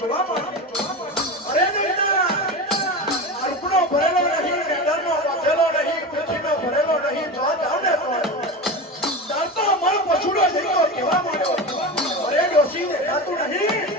જોવા મળે અરે નૈના અર્પણો ભરેલો નહીં મેદાનનો બાંધેલો નહીં પૃથ્વીનો ભરેલો નહીં જો જાવ ને તો ચાલતો મળ પછુડો જઈતો કેવા માંડ્યો અરે ડોસી દેખાતું નહીં